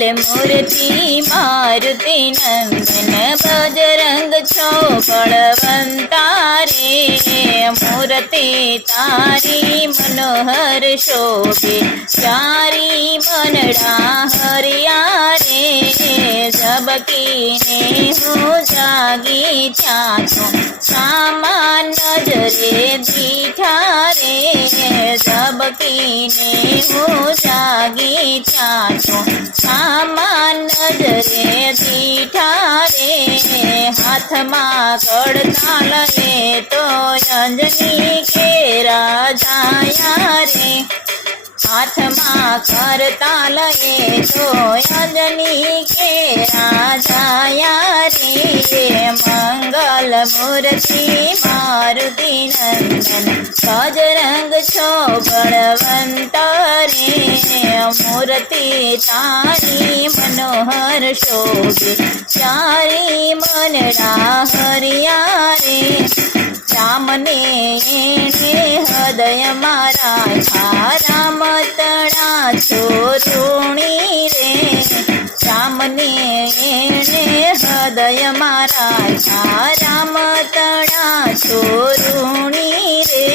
मूर्ति मारुति नंदन बजरंग छो बलवंता रे मूर्ति तारी मनोहर शोभे चारी मनड़ा हरिया रे झबकीने हूँ जागी छातो सामान नजरे दीठा रे झबकीने हूँ जागी छातो सामान नजरे दीठा रे हाथ मां कड़ताल ले तो अंजनी के राजाया रे हाथ मां करताल ले तो अंजनी के राजाया रे मंगल मूर्ति मारुति नंदन बजरंग छो बलवंत रे मूर्ति तारी मनोहर शोभे चारी मनड़ा हरिया रे राम ने हृदय मारा राम तड़ा छोरुणी रे राम ने हृदय मारा राम तड़ा छोरुणी रे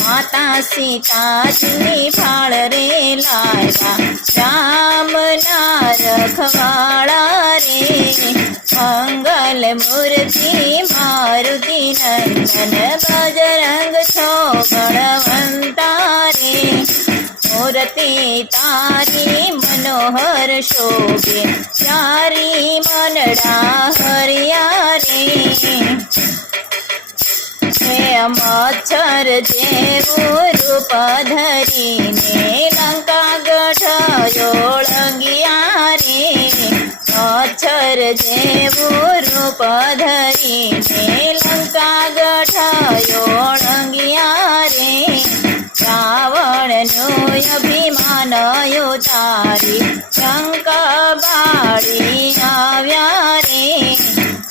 माता सीता जी फाड़ रे लाया राम ना रखवाड़ा रे मंगल मूर्ति मारुति नंदन बजरंग छो बलवंता रे मूर्ति तारी मनोहर शोभे चारी मनड़ा हरिया रे मच्छर जेवू रूप धरीने लंका गढ़ोळंगिया रे मच्छर जेवू रूप धरीने लंका गढ़ोळंगिया रे रावणनु अभिमान उतारी लंका बाळी आव्या रे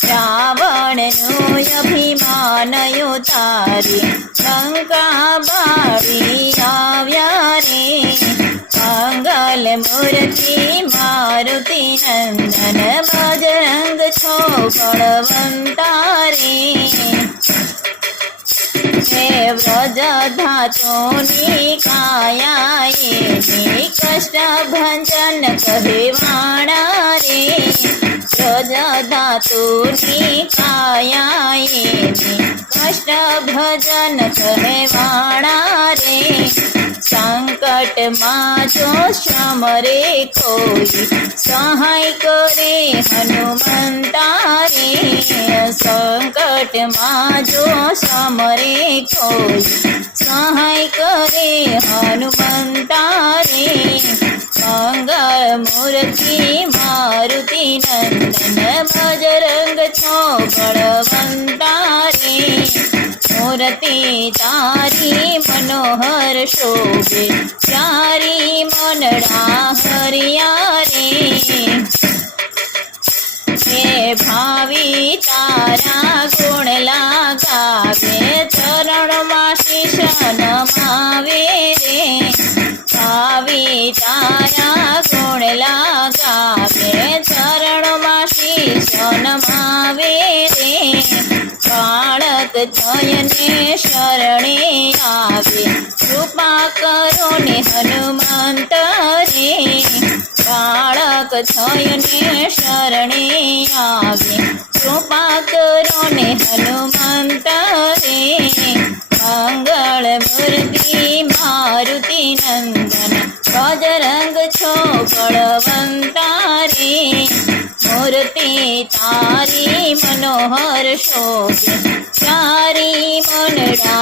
रावणनु अभिमान उतारी लंका बाळी आव्या रे मंगल मूर्ति मारुति नंदन बजरंग छो बलवंता रे व्रज धातुनी काया कृष्ण भंजन कहवाणा रे व्रज धातुनी काया कृष्ण भजन कहवाणा रे संकट मां जो श्रमरे कोई सहाय करे हनुमंता रे संकट मां जो श्रमरे कोई सहाय करे हनुमंता रे मंगल मूर्ति मारुति नंदन बजरंग छो बलवंता रे मूर्ति तारी मनोहर शोभे चारी मनड़ा हरिया रे भावी तारा गुण लगावे चरण मां शीश नमावे रे भावी तारा गुण लगावे चरण मां शीश नमावे रे बाळक थयने शरणे आवे कृपा करो ने हनुमंत रे बाळक थयने शरणे आवे कृपा करो ने हनुमंत रे मंगल मूर्ति मारुति नंदन बजरंग छो बलवंता रे मूर्ति तारी मनोहर शोभे चारी मनड़ा